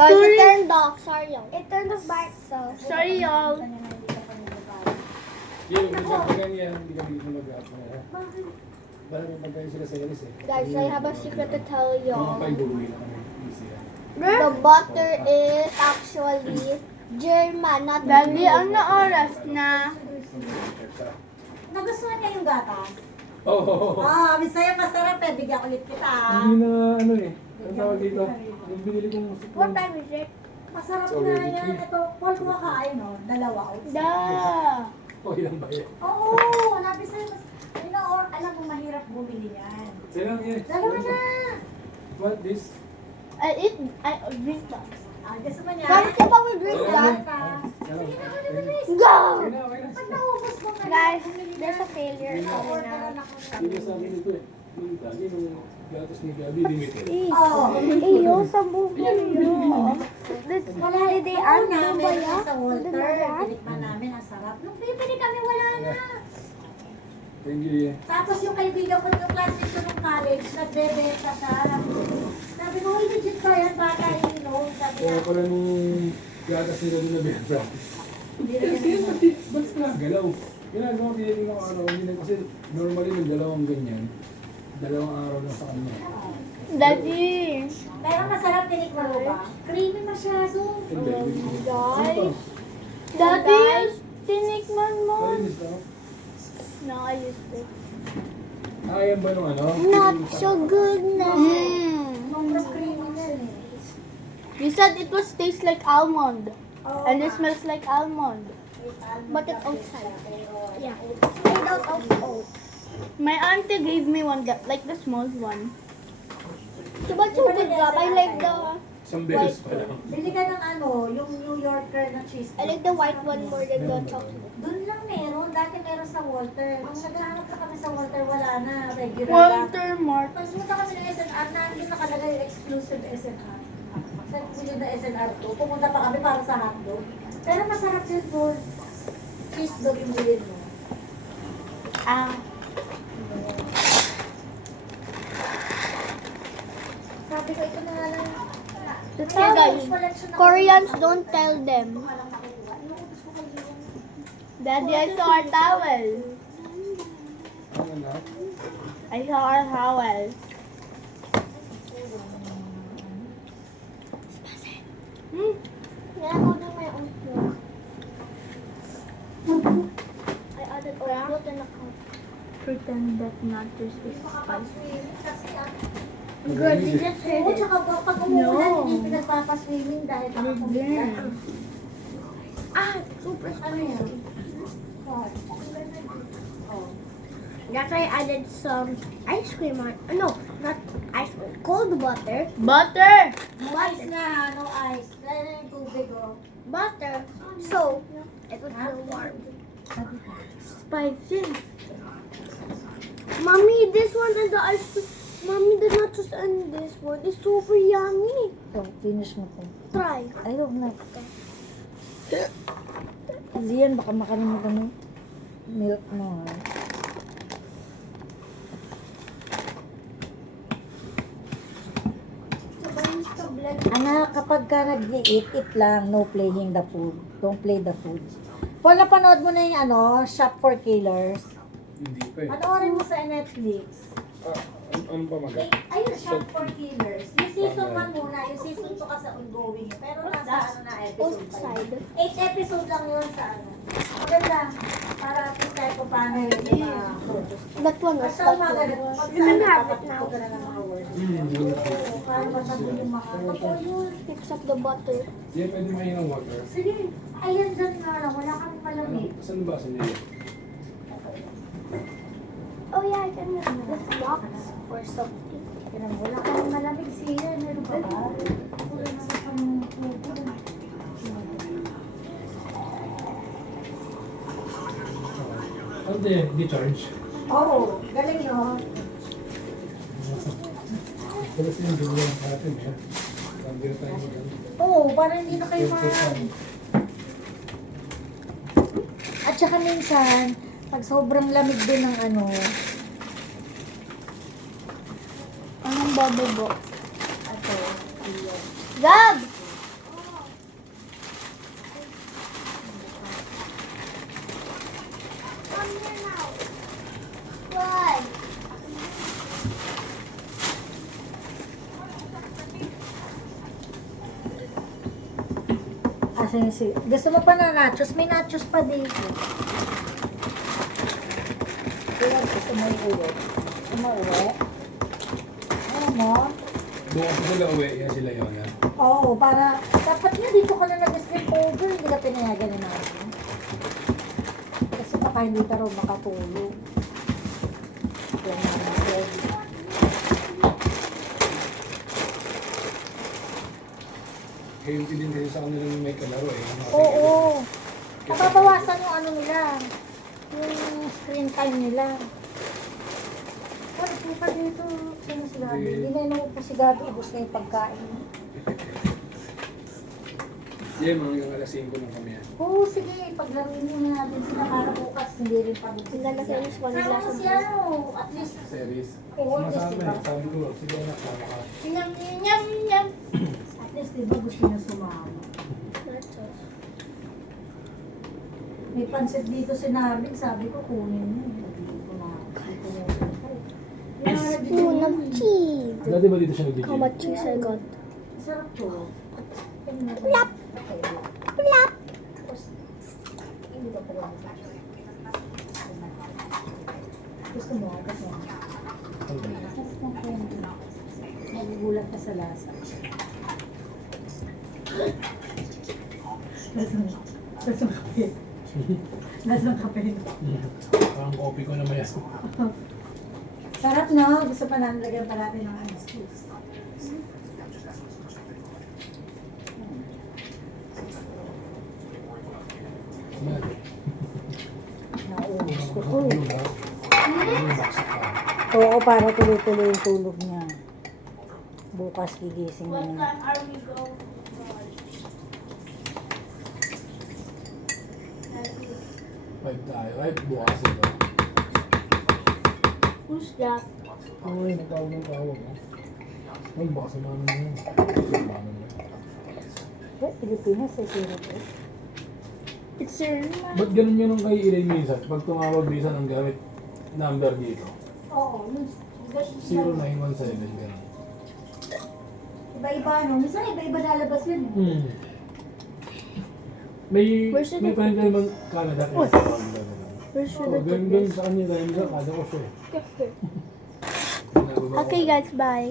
Guys, Sorry. it turned off. Sorry, y'all. It turned off by itself. Sorry, y'all. Yung pagkagan yan, hindi kami dito mag-upload. Bala may pagkain sila sa Elis eh. Guys, I have a secret to tell Mga y'all. 5 buwi na kami. Easy yan. The butter is actually German, not Daddy, Greek. ano oras na? Nagustuhan niya yung gatas? Oo. Ah, Bisaya masarap eh. Bigyan ulit kita. Hindi na ano eh. Ang tawag dito. Yung binili kong What time is it? Masarap So, na ready yan. to eat. Ito, Paul, kumakain, no? Dalawa. Da. O ilang bayan. Oo, Bisaya mas... or alam mo, mahirap bumili yan. Sino yan? Dalawa na! What this? I drink that. Ah, gusto mo niya? Guys, how about we drink that? Sige na, bilis. Go! Okay na, okay na. Pag naubos mo ka na, Guys, bumili there's na. a failure. Orderan ako sa... Hindi sa akin ito eh. Yung lagi nung gatas ni Gabi limited. Oo. Iyo, sa buhay yo. Wala, Hindi, noon ano na, ba meron yan? sa Walter. Ano ba yan? Tinikman namin, ang sarap. Nung bibili kami, wala na. Thank you eh. Tapos yung kaibigan ko, yung classmate ko nung college, nagbebenta siya. Sabi ko, "Uy, legit ba yan? Baka inom." Sabi Kaya niya, pala nung gatas nila din na Ben Practice. hindi na Kasi yan. ba't nagalaw? Ginagawa ko tinitingnan ko araw. Hindi na kasi normally ng dalawang ganyan. Dalawang araw na sa kanya. Daddy. Pero masarap tinikman mo ba? Creamy masyado. Hindi. guys. Daddy, tinikman mo. Malinis na. No, I used it. Ayan ba nung ano? Not so good na. Sobrang creamy na eh. You said it was taste like almond. Oo And it nga. smells like almond. But it's outside. Pero, Yeah. It's made out of oat. My auntie gave me one that like the small one. Diba so good job? I like the Isang beses pa lang. Bili ka ng ano, yung New Yorker na cheese. I like the white one more than the chocolate. Doon lang meron. Dati meron sa Walter. Nung naghahanap na kami sa Walter, wala na. Regular lang. Walter Mart. Pag pumunta kami ng SNR, nandun nakalagay yung exclusive SNR. Sa bilhin na SNR to, pumunta pa kami para sa hotdog. Pero masarap yun po. Cheese dog yung bilhin mo. Ah. Sabi ko, ito na nga lang. That's it, guys. Koreans don't tell them. Daddy, I saw our towel. Ano na? I saw our towel. Yeah, ako na may oat milk. I added oat milk and a cup. Pretend that nachos is spicy. Good, you just heard Oo, it. tsaka pag umuulan, No. hindi pinagpapaswimming dahil baka Again. Ah, super Ano yan? Hot. Oh. That's why I added some ice cream on. No, not ice cream. Cold butter. Butter! No ice na, no ice. Dahil na yung tubig, oh. Butter. So, it would feel warm. Spicy. Mommy, this one and the ice cream. Mommy, the nachos and this one is super yummy. So, finish mo to. Try. Ayaw na. Zian, baka makaroon mo kami. Milk mo, ha? Anak, kapag ka nag-eat, eat lang. No playing the food. Don't play the food. Paul, napanood mo na yung ano, Shop for Killers? Hindi pa eh. Panoorin mo sa Netflix. Ano ba mag- Ayun, Shop for Killers. Yung season 1 muna, yung season 2 kasi ongoing. Pero nasa ano na episode pa yun. Outside. 8 episode lang yun sa ano. Maganda. Para at least kahit pa paano yung mga photos. That one was Basta that umaga na. one. Pag You can have it papatid now. ka na ng mga words. Hmm. Para masabi yung mga totoo yun. Fix up the butter. Yan, pwede mahinang water. Sige, ayan dyan nga lang. Wala kang Ano? malamig. Saan ba sa niya? Oh yeah, I can use this box or something. Kaya wala kang malamig siya. Meron pa ba? Wala na sa pang-tubo. Ano din? Di charge? Oo, galing no? Pero yung dulo ng atin eh. Nandito tayo mag- Oo, para hindi na kayo At saka minsan, pag sobrang lamig din ng ano, Anong bubble bo? ito, Gab! Asan si... Gusto mo pa na nachos? May nachos pa dito. Kaya gusto mo uwi. Gusto mo uwi? Ano mo? Doon kasi sila uwi, yan sila yun. Oo, para... Dapat nga dito ka na nag-sleep over. Hindi ka pinayagan ni namin. Kasi baka hindi ka rin makatulog. Kaya namin said. Healthy din kasi sa kanila yung may kalaro eh. Oo. Nababawasan yung ano nila. Yung screen time nila. Ano po pa dito? Sino si Gabi? Hindi. Ginainom po si Gabi. Ubus na yung pagkain. Yeah, mga hanggang alas 5 lang kami yan. Oo, sige. Paglaruin mo na natin sila para bukas. Hindi rin pagod. Ang ganda sa inis, one Sama glass mo of si ano. At least. Series. Oo, at least, Masama diba? eh. Sabi ko, sige anak, sama ka. Yum, yum, yum. At least, diba gusto niya sumama. nachos. May pansit dito si Narvin. Sabi ko, kunin mo. Sabi ko na. Dito na yung Spoon of cheese. Dati ba dito siya nag-gym? How much cheese I got? Sarap to. Plop. Plop. Hindi ba pala? Gusto mo? Gusto mo? Ano ba yan? Nagugulat ka sa lasa. Lasang kape. Lasang kape. Parang coffee ko na may aso. Sarap no? Gusto pa namin lagyan pa natin ng ano. Cheese. Yan. Naubos ko to. Yung ba? Yung baksak ka. Oo, para tuloy-tuloy yung tulog niya. Bukas gigising What na. time are we going? Five tayo. Ay, bukas ito. Who's that? Uy, nagtawag ng tawag. Ay, baka samahan mo yun. Samahan mo yun. Eh, Pilipinas eh, zero to. It's your Ba't ganun yun ang kay Elaine minsan? Pag tumawag minsan ang gamit number dito. Oo, 0917, ganun. iba-iba no? Minsan iba-iba lalabas yun. Hmm. May Where's the- friend kayo bang Canada kaya tawag na gano'n. Where should Oh, I put ganun this? sa kanya dahil sa kada ko siya. Okay. Ginagawa ko. Okay guys, bye.